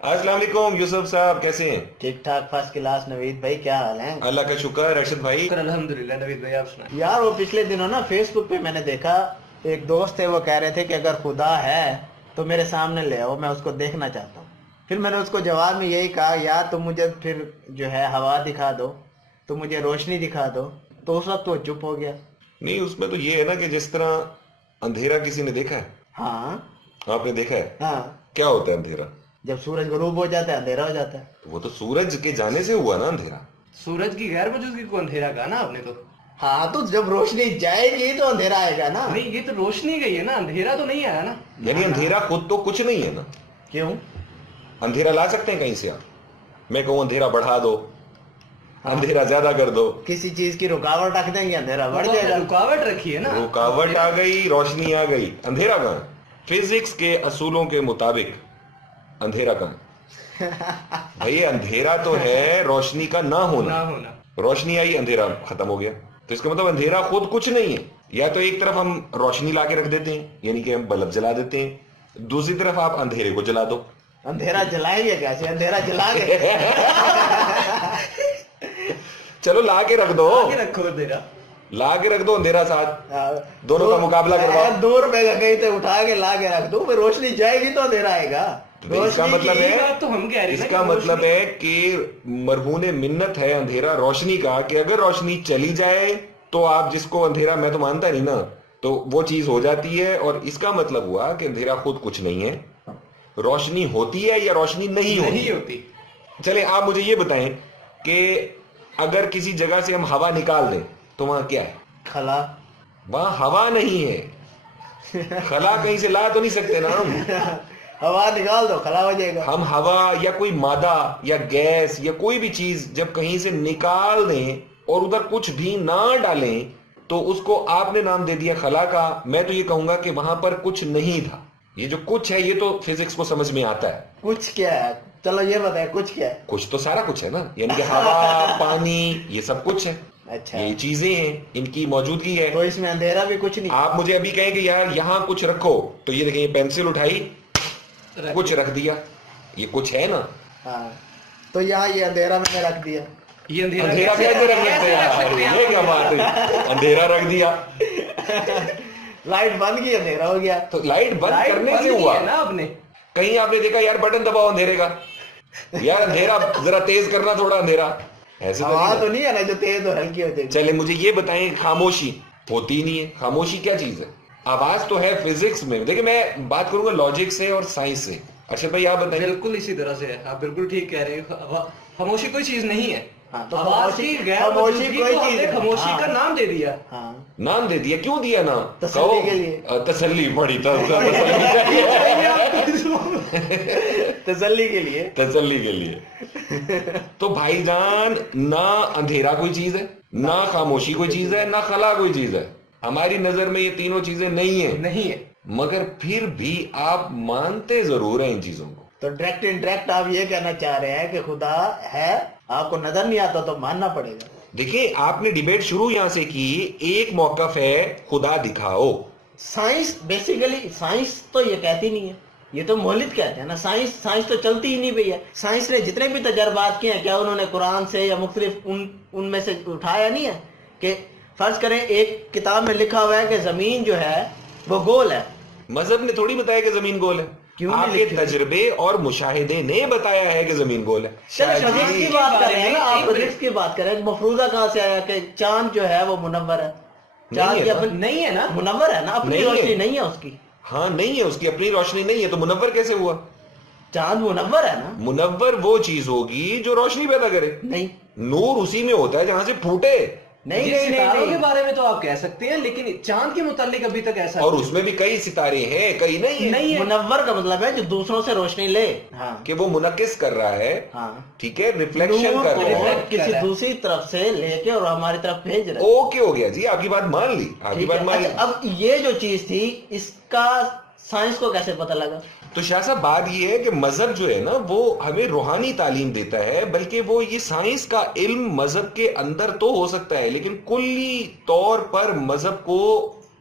السلام علیکم یوسف صاحب، کیسے ہیں؟ ٹھیک ٹھاک فرسٹ کلاس. نوید بھائی کیا حال ہے؟ اللہ کا شکر. ارشد بھائی؟ الحمدللہ. نوید بھائی آپ سنائیں. یار وہ پچھلے دنوں نا فیس بک پہ میں نے دیکھا ایک دوست تھے، وہ کہہ رہے تھے کہ اگر خدا ہے تو میرے سامنے لے آؤ، میں اس کو دیکھنا چاہتا ہوں. پھر میں نے اس کو جواب میں یہی کہا یار تم مجھے پھر جو ہے ہوا دکھا دو، تم مجھے روشنی دکھا دو. تو اس وقت وہ چپ ہو گیا. نہیں، اس میں تو یہ ہے نا کہ جس طرح اندھیرا کسی نے دیکھا ہے، ہاں آپ نے دیکھا ہے ہاں، کیا ہوتا ہے اندھیرا؟ جب سورج غروب ہو جاتا ہے اندھیرا ہو جاتا ہے. تو وہ تو سورج کے جانے سے ہوا نا اندھیرا. سورج کی غیر موجودگی کو اندھیرا کہا نا آپ نے. تو ہاں تو جب روشنی جائے گی تو اندھیرا آئے گا نا. نہیں، یہ تو روشنی گئی ہے نا، اندھیرا تو نہیں آیا نا. یعنی اندھیرا خود تو کچھ نہیں ہے نا. کیوں؟ اندھیرا لا سکتے ہیں کہیں سے آپ؟ میں کہوں اندھیرا بڑھا دو، ہاں. اندھیرا زیادہ کر دو، کسی چیز کی رکاوٹ رکھ دیں گے اندھیرا بڑھ جائے گا. رکاوٹ رکھی ہے نا. رکاوٹ آ گئی، روشنی آ گئی، اندھیرا کہاں ہے؟ فزکس کے اصولوں کے مطابق اندھیرا کہاں ہے؟ بھئی اندھیرا تو ہے روشنی کا نہ ہونا. روشنی آئی، اندھیرا ختم ہو گیا. تو اس کا مطلب اندھیرا خود کچھ نہیں ہے. یا تو ایک طرف ہم روشنی لا کے رکھ دیتے ہیں، یعنی کہ ہم بلب جلا دیتے ہیں، دوسری طرف آپ اندھیرے کو جلا دو. اندھیرا جلائیں گے کیسے؟ اندھیرا جلا کے چلو لا کے رکھ دو، آگے رکھو اندھیرا. لا کے رکھ دو اندھیرا ساتھ، دونوں کا مقابلہ کرواؤ. دور پہ کہیں سے اٹھا کے لا کے رکھ دو، پھر روشنی جائے گی تو اندھیرا آئے گا. اس کا مطلب یہی ہے، بات تو ہم کہہ رہے ہیں اس نا کا کہ مطلب ہے کہ مرہون منت ہے اندھیرا روشنی کا، کہ اگر روشنی چلی جائے تو آپ جس کو اندھیرا، میں تو مانتا نہیں نا، تو وہ چیز ہو جاتی ہے. اور اس کا مطلب ہوا کہ اندھیرا خود کچھ نہیں ہے، روشنی ہوتی ہے یا روشنی نہیں ہوتی. چلیں آپ مجھے یہ بتائیں کہ اگر کسی جگہ سے ہم ہوا نکال دیں تو وہاں کیا ہے؟ خلا. وہاں ہوا نہیں ہے. خلا کہیں سے لا تو نہیں سکتے نا ہم. ہوا نکال دو خلا ہو جائے گا. ہم ہوا یا کوئی مادہ یا گیس یا کوئی بھی چیز جب کہیں سے نکال دیں اور ادھر کچھ بھی نہ ڈالیں تو اس کو آپ نے نام دے دیا خلا کا. میں تو یہ کہوں گا کہ وہاں پر کچھ نہیں تھا. یہ جو کچھ ہے یہ تو فزکس کو سمجھ میں آتا ہے. کچھ کیا ہے؟ چلو یہ بتائیں کچھ کیا ہے؟ کچھ تو سارا کچھ ہے نا، یعنی کہ ہوا، پانی، یہ سب کچھ ہے. اچھا، یہ چیزیں ہیں، ان کی موجودگی ہے. تو اس میں اندھیرا بھی کچھ نہیں. آپ مجھے ابھی کہیں کہ یار یہاں کچھ رکھو، تو یہ دیکھیں، یہ پینسل اٹھائی، کچھ رکھ دیا، یہ کچھ ہے نا. ہاں، تو یہاں یہ اندھیرا میں نے رکھ دیا. یہ اندھیرا کیسے رکھ سکتے ہیں؟ یہ کیا بات ہے، اندھیرا رکھ دیا. لائٹ بند کی اندھیرا ہو گیا. تو لائٹ بند کرنے سے ہوا نا. آپ نے کہیں آپ نے دیکھا یار بٹن دباؤ اندھیرے کا، یار اندھیرا ذرا تیز کرنا تھوڑا اندھیرا، ایسے ہوا تو تو نہیں ہے نا جو تیز اور ہلکی ہو جائے گی. چلے مجھے یہ بتائیں، خاموشی ہوتی ہی نہیں ہے. خاموشی کیا چیز ہے؟ آواز تو ہے فزکس میں. دیکھیں میں بات کروں گا لاجک سے اور سائنس سے. ارشد بھائی آپ بتائیں. بالکل اسی طرح سے ہے، آپ بالکل ٹھیک کہہ رہے ہیں. خاموشی کوئی چیز نہیں ہے. ہاں، تو آواز کی غیر موجودگی کو ہم نے خاموشی کا نام دے دیا. ہاں، نام دے دیا. کیوں دیا نام؟ تسلی کے لیے. تسلی بڑی تسلی کے لیے. تسلی کے لیے. تو بھائی جان، نہ اندھیرا کوئی چیز ہے، نہ خاموشی کوئی چیز ہے، نہ خلا کوئی چیز ہے. ہماری نظر میں یہ تینوں چیزیں نہیں ہیں، مگر پھر بھی آپ مانتے ضرور ہیں ان چیزوں کو. تو ڈائریکٹ انڈائریکٹ آپ یہ کہنا چاہ رہے ہیں کہ خدا ہے، آپ کو نظر نہیں آتا تو ماننا پڑے گا. دیکھیں آپ نے ڈیبیٹ شروع یہاں سے کی، ایک موقف ہے خدا دکھاؤ. سائنس بیسیکلی، سائنس تو یہ کہتی نہیں ہے، یہ تو مولد کہتے ہیں نا. سائنس تو چلتی ہی نہیں پئی ہے. سائنس نے جتنے بھی تجربات کیے ہیں، کیا انہوں نے قرآن سے یا مختلف ان میں سے اٹھایا نہیں ہے؟ کہ فرض کریں ایک کتاب میں لکھا ہوا ہے کہ زمین جو ہے وہ گول ہے. مذہب نے تھوڑی بتایا کہ زمین گول ہے. آپ کے تجربے اور مشاہدے نے بتایا ہے کہ زمین گول ہے. فزکس کی بات کر رہے ہیں نا آپ، فزکس کی بات کر رہے ہیں. مفروضہ کہاں سے آیا کہ چاند جو ہے وہ منور ہے؟ چاند کی اپنی نہیں ہے نا، منور ہے نا، اپنی روشنی نہیں ہے اس کی. ہاں نہیں ہے، اس کی اپنی روشنی نہیں ہے، تو منور کیسے ہوا؟ چاند منور ہے نا. منور وہ چیز ہوگی جو روشنی پیدا کرے. نہیں، نور اسی میں ہوتا ہے جہاں سے پھوٹے. نہیں ستاروں کے بارے میں تو آپ کہہ سکتے ہیں، لیکن چاند کے متعلق ابھی تک ایسا، اور اس میں بھی کئی ستارے ہیں، کئی نہیں ہے. منور کا مطلب ہے جو دوسروں سے روشنی لے. ہاں، کہ وہ منعکس کر رہا ہے. ہاں، ٹھیک ہے، ریفلیکشن کر رہا ہے، کسی دوسری طرف سے لے کے اور ہماری طرف بھیج رہا ہے. اوکے ہو گیا جی، آپ کی بات مان لی، آپ کی بات مان لی. اب یہ جو چیز تھی اس کا سائنس کو کیسے پتہ لگا؟ تو شاہ صاحب بات یہ ہے کہ مذہب جو ہے نا وہ ہمیں روحانی تعلیم دیتا ہے، بلکہ وہ یہ سائنس کا علم مذہب کے اندر تو ہو سکتا ہے، لیکن کلی طور پر مذہب کو